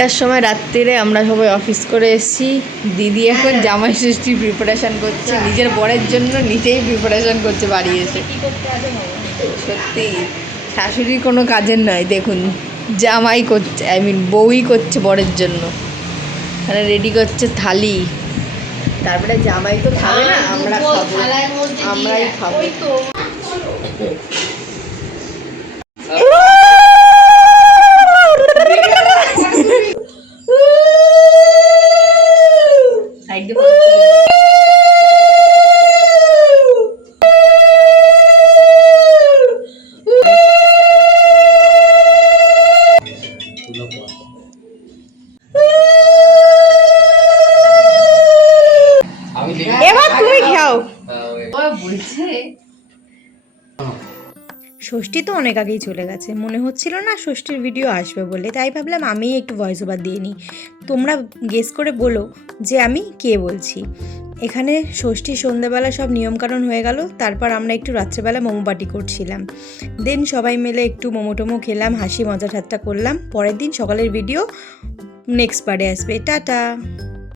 1টার সময় রাত্রিরে আমরা সবাই অফিস করে এসেছি। দিদি এখন জামাই ষষ্ঠীর প্রিপারেশান করছে, নিজের বরের জন্য নিজেই প্রিপারেশান করছে বাড়ি এসে। সত্যি শাশুড়ির কোনো কাজের নয়, দেখুন জামাই করছে, বউই করছে বরের জন্য। মানে রেডি করছে থালি, তারপরে জামাই তো খাবে না, আমরা খাবো, আমরাই খাবো। এবার তুমি খাও। ষষ্ঠী তো অনেক আগেই চলে গেছে, মনে হচ্ছিল না ষষ্ঠীর ভিডিও আসবে বলে, তাই ভাবলাম আমিই একটু ভয়েস ওভার দিয়ে নিই। তোমরা গেস করে বলো যে আমি কে বলছি। এখানে ষষ্ঠীর সন্ধ্যাবেলা সব নিয়মকানুন হয়ে গেল, তারপর আমরা একটু রাত্রেবেলা মোমো পার্টি করছিলাম। দেন সবাই মিলে একটু মোমো টোমো খেলাম, হাসি মজা ঠাট্টা করলাম। পরের দিন সকালের ভিডিও নেক্সট পার্টে আসবে। টাটা।